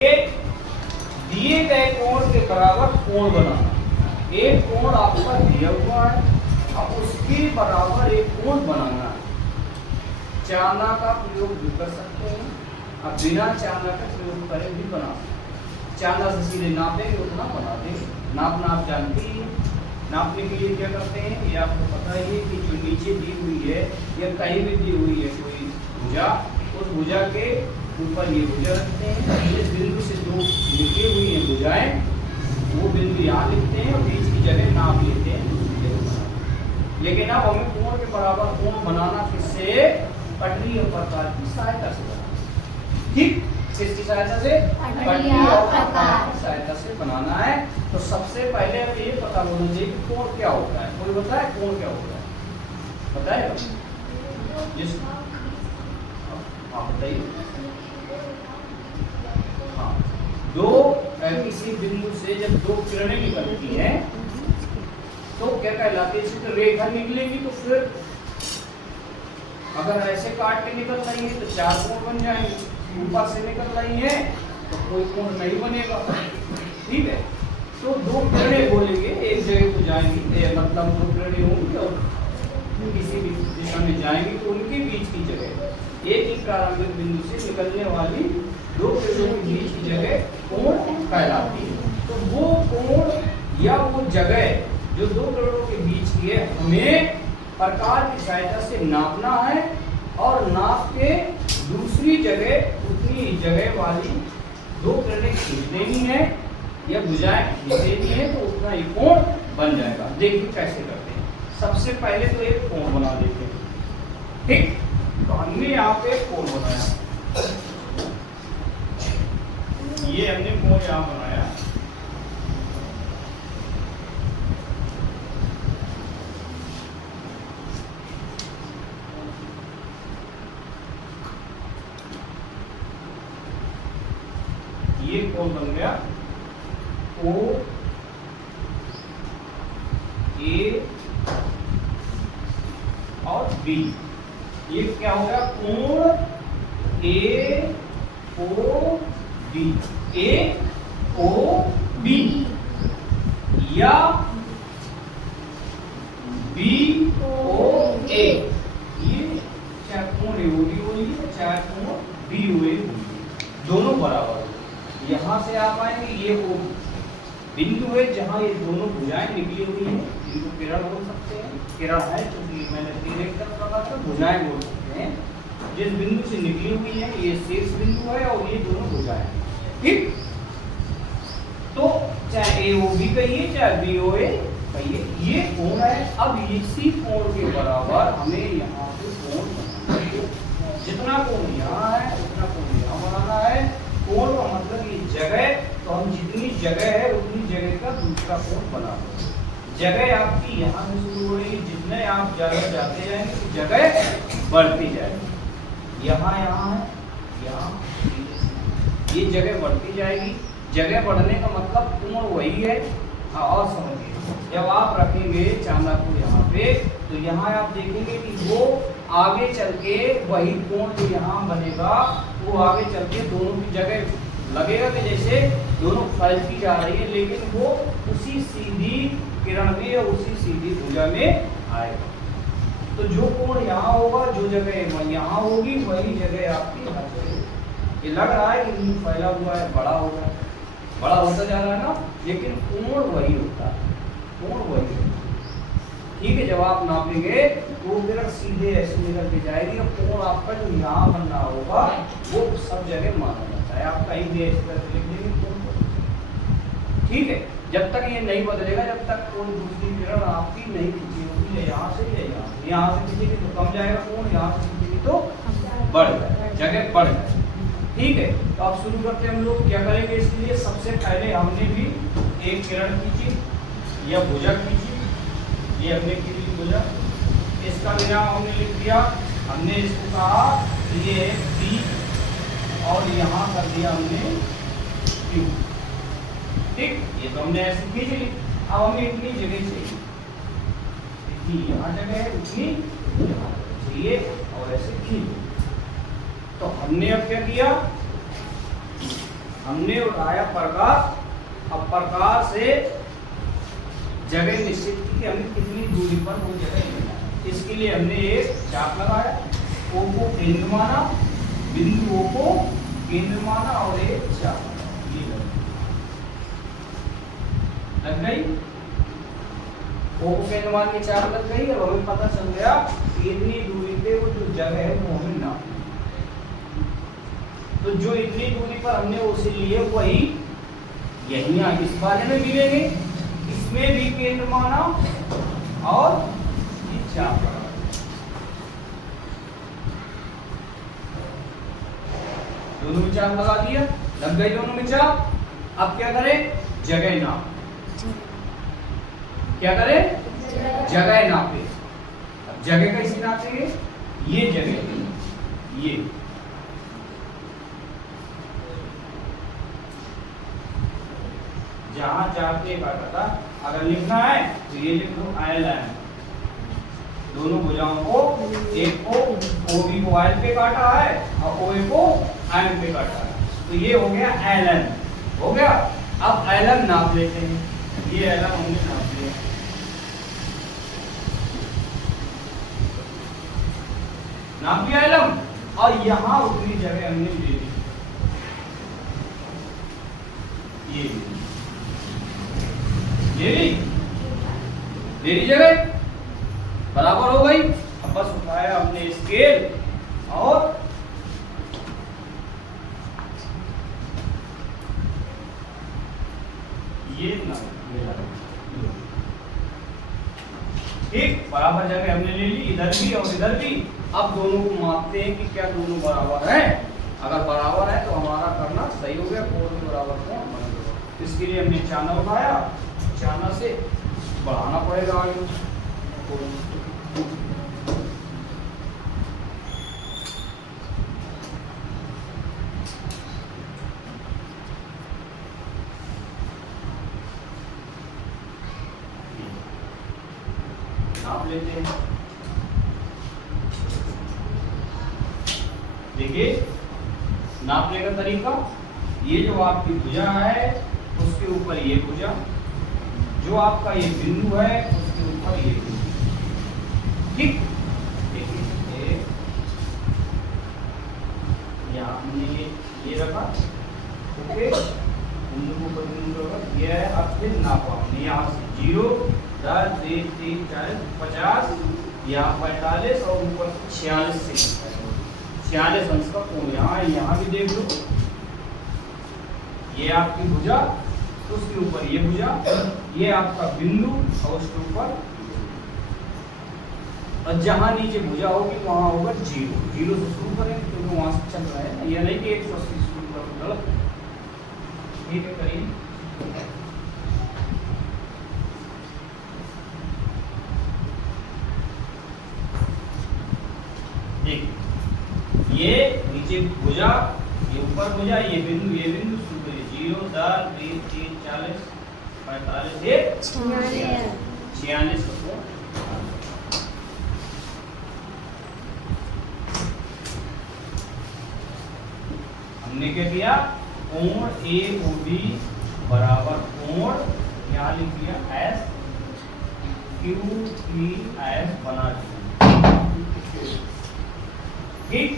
दिए गए कोण के बराबर कोण बनाना। एक कोण आपका दिया हुआ है, अब उसके बराबर एक कोण बनाना है। चांदा का प्रयोग भी कर सकते हैं, अब बिना चांदा का प्रयोग करे भी बना सकते। चांदा से सीधे नापेंगे उतना बना देंगे। नापना आप जानते ही हैं। नापने के लिए क्या करते हैं, ये आपको पता ही है कि जो नीचे दी हुई है या कहीं भी दी हुई है कोई भुजा, उस भुजा के ऊपर ये भुजा रखते हैं। इस बिंदु से जो लिखी हुई है भुजाएं, वो बिंदु यहाँ लिखते हैं और बीच की जगह नाप लेते हैं। लेकिन अब हमें कोण के बराबर कोण बनाना किससे, पटरी और प्रकार की सहायता से बनाना। ठीक, किसकी सहायता से, पटरी और प्रकार की सहायता से बनाना है। तो सबसे पहले हमें ये पता होना चाहिए कि कोण क्या होता है। कोई बताए कोण क्या होता है, बताएगा जिस आप बताइए। हाँ, दो किसी बिंदु से जब दो किरणें निकलती हैं तो क्या कहलाती है, तो रेखा निकलेगी। तो फिर अगर ऐसे काट के निकल रही है तो चार कोण बन जाएंगे, ऊपर से निकल रही है तो कोई कोण नहीं बनेगा। ठीक है, तो दो किरणें बोलेंगे एक जगह को जाएंगी, मतलब दो किरणें होंगी और किसी भी दिशा में जाएंगी तो उनके बीच की जगह एक ही प्रारंभिक बिंदु से निकलने वाली दो किरणों के बीच की जगह कोण कहलाती है। तो वो कोण या वो जगह जो दो किरणों के बीच की है, हमें प्रकार की सहायता से नापना है और नाप के दूसरी जगह उतनी जगह वाली दो किरणें खींच देनी है या भुजाएं खींच देनी है, तो उतना ही कोण बन जाएगा। देखिए कैसे करते हैं। सबसे पहले तो एक कोण बना देते हैं। ठीक, तो हमने यहाँ पे कोण बनाया, ये हमने कोण यहाँ बनाया। ये कोण बन गया O A और B। ये क्या हो गया, कोण A O B, A O B या B O A। ये चाहे कोण A O B बोलिए चाहे कोण B O A बोलिए, दोनों बराबर। यहाँ से आप आएंगे, ये वो बिंदु है जहाँ ये दोनों भुजाएं निकली हुई हैं, इनको किरण बोल सकते हैं। किरण है क्योंकि मैंने डायरेक्टर कहा था, भुजाएं बोल सकते हैं। जिस बिंदु से निकली हुई है ये शीर्ष बिंदु है और ये दोनों भुजाएं। ठीक, तो चाहे ए ओ बी कहिए चाहे बी ओ ए कहिए, ये कोण है। अब इसी कोण के बराबर हमें यहाँ पे कोण बनाना है। जितना कोण यहाँ है उतना कोण यहाँ बनाना है। कोण का मतलब ये जगह, तो हम जितनी जगह है उतनी जगह का दूसरा कोण बना दो। जगह आपकी यहाँ से शुरू हो रही है, जितने आप ज्यादा जाते जाएंगे तो जगह बढ़ती जाएगी। यहाँ यहाँ है, यहाँ ये जगह बढ़ती जाएगी। जगह बढ़ने का मतलब कोण वही है। और समझिए, जब आप रखेंगे चांदा को यहाँ पे तो यहाँ आप देखेंगे कि वो आगे चल के वही कोण जो यहाँ बनेगा वो आगे चल के दोनों की जगह लगेगा कि जैसे दोनों फैलती जा रही है, लेकिन वो उसी सीधी किरण में या उसी सीधी भुजा में आएगा। तो जो कोण यहाँ होगा, जो जगह यहाँ होगी, वही जगह आपकी हर जगह। ये लग रहा है कि फैला हुआ है, बड़ा होगा, बड़ा होता जा रहा है ना, लेकिन कोण वही होता है, कोण वही होता है। ठीक है, जब आप नापेंगे तो किरण सीधे ऐसे निकल के जाएगी और कोण आपका जो यहाँ बनना होगा वो सब जगह माना जाता है। आप कहीं भी ऐसे करके लिख देंगे कोण। ठीक है, जब तक ये नहीं बदलेगा, जब तक कोई दूसरी किरण आपकी नहीं खींची होगी, या यहाँ से या यहाँ से खींचेगी तो कम जाएगा कोण, यहाँ से खींचेगी तो बढ़ जाएगा, जगह बढ़ जाएगी। ठीक है, तो अब शुरू करते हैं हम लोग क्या करेंगे। इसके लिए सबसे पहले हमने भी एक किरण खींची या भुजा खींची, ये हमने खींची भुजा, इसका नाम हमने लिख दिया। हमने इसको कहा ये है P और यहाँ कर दिया हमने Q। ठीक, ये तो हमने ऐसे खींच ली। अब हमें इतनी जगह चाहिए, इतनी यहाँ जगह है, उतनी यहाँ चाहिए और ऐसे खींच। तो हमने अब क्या किया, हमने उठाया प्रकाश, अब प्रकाश से जगह निश्चित की कि हमें कितनी दूरी पर वो जगह लेना है। इसके लिए हमने एक चाप लगाया, ओ को केंद्र माना, बिंदु ओ को केंद्र माना और एक चाप ये लग गई। ओ को केंद्र मान की चाप लग गई। अब हमें पता चल गया कि इतनी दूरी पे वो जो जगह है वो हमें नापनी। तो जो इतनी दूरी पर हमने उसे लिए वही यहीं इस वाले में मिलेंगे, इसमें भी केंद्र माना और ये चाप लगा, दोनों में चाप लगा दिया, लग गई दोनों में चाप। अब क्या करें, जगह नाप, क्या करें, जगह नापे। अब जगह कैसे नापेंगे, ये जगह ये जहां जाके काटा था, अगर लिखना है तो ये लिख लो LN। दोनों भुजाओं को, एक को OB को L पे काटा है और OA को M पे काटा है, तो ये हो गया LN हो गया। अब LN नाप लेते हैं, ये LN हमने नाप लिया। नाप लिया LN और यहां उतनी जगह हमने ले ली, ये ले ली जगह बराबर हो गई। अब बस उठाया हमने स्केल और ये ठीक बराबर जगह हमने ले ली, इधर भी और इधर भी। अब दोनों को मापते हैं कि क्या दोनों बराबर है। अगर बराबर है तो हमारा करना सही हो गया, कोण के बराबर कोण बन गया। इसके लिए हमने चाना उठाया, चाना से बढ़ाना पड़ेगा आगे। नाप लेते हैं, देखिए नापने का तरीका, ये जो आपकी भुजा है उसके ऊपर ये भुजा, जो आपका ये बिंदु है उसके ऊपर ये बिंदु, ठीक। देखिए यहाँ हमने ये रखा, ओके, बिंदु को ऊपर बिंदु रखा, ये है। अब फिर नापा हमने यहाँ से 0, 10, 20, 30, 40, 50, यहाँ 45 और ऊपर 46 से 46 अंश का कोण। यहाँ भी देख लो, ये आपकी भुजा, उसके ऊपर ये भुजा, ये आपका बिंदु और उसके ऊपर, और जहां नीचे भुजा होगी वहां होगा 0। 0 से शुरू करेंगे क्योंकि वहां से चल रहा है ना, ये नहीं कि 180 से शुरू करो, गलत। ठीक है, करिए। देख, ये नीचे भुजा, ये ऊपर भुजा, ये बिंदु शुरू करिए। 0, 10, 20, 30, 40, 45, 46 को हमने क्या किया, कोण AOB बराबर कोण, यहाँ लिख दिया SQPS बना दिया, ठीक।